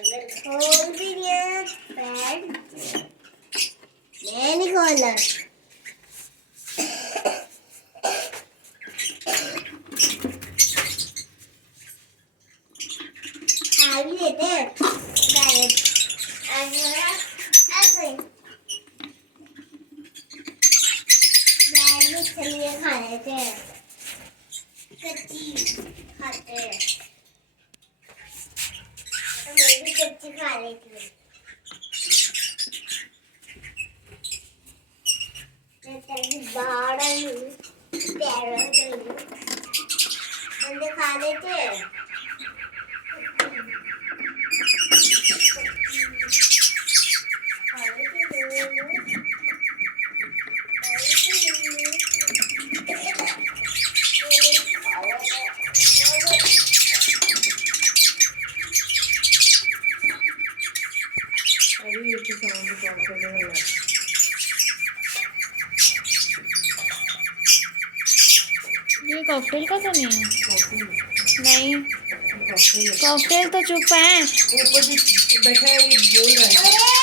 खोल भी दिया पैड मैं नहीं खोला खा भी लेते हैं ऐसे चलिए खा लेते हैं कच्ची खाते हैं तो मैं भी कच्ची खा लेती हूँ मैं तभी बाहर आई हूँ पैरों से बंदे खा लेते हैं ये कॉकटेल का तो नहीं है नहीं कॉकटेल तो चुप है ऊपर भी बैठा है ये बोल रहा है